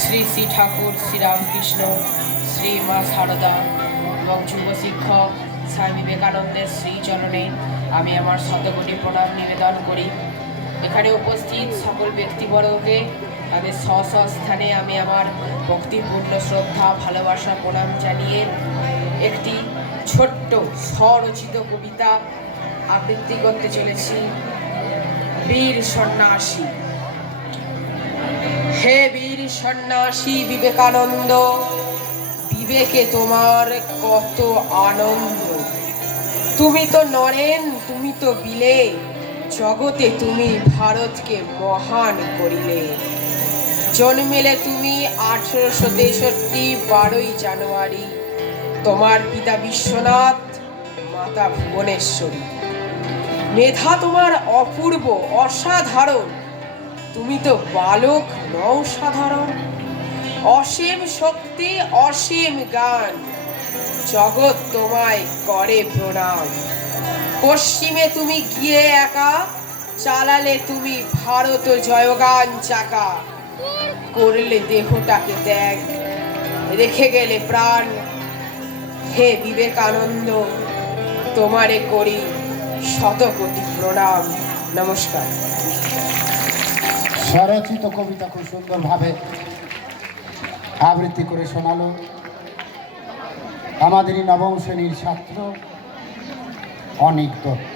শ্রী শ্রী ঠাকুর শ্রীরামকৃষ্ণ, শ্রী মা সারদা এবং যুব শিক্ষক স্বামী বিবেকানন্দের শ্রীচরণে আমি আমার শতকোটি প্রণাম নিবেদন করি। এখানে উপস্থিত সকল ব্যক্তিবর্গকে তাদের স্ব স্থানে আমি আমার ভক্তিপূর্ণ শ্রদ্ধা ভালোবাসা প্রণাম জানিয়ে একটি ছোট্ট স্বরচিত কবিতা আবৃত্তি করতে চলেছি। বীর সন্ন্যাসী। হে বীর সন্ন্যাসী বিবেকানন্দ, বিবেকে তোমার কত আনন্দ। তুমি তো নরেন, তুমি তো বিলে, জগতে তুমি ভারতকে মহান করিলে। জন্মেলে তুমি 1863 12ই জানুয়ারি। তোমার পিতা বিশ্বনাথ, মাতা ভুবনেশ্বরী। মেধা তোমার অপূর্ব অসাধারণ, তুমি তো বালক নও সাধারণ। অসীম শক্তি অসীম গান, জগৎ তোমায় করে প্রণাম। পশ্চিমে তুমি গিয়ে একা, চালালে তুমি ভারত জয়গান চাকা। করলে দেহটাকে ত্যাগ, রেখে গেলে প্রাণ। হে বিবেকানন্দ, তোমারে করি শতকোটি প্রণাম। নমস্কার। স্বরচিত কবিতা খুব সুন্দরভাবে আবৃত্তি করে শোনালো আমাদেরই নবম শ্রেণীর ছাত্র অনিক দত্ত।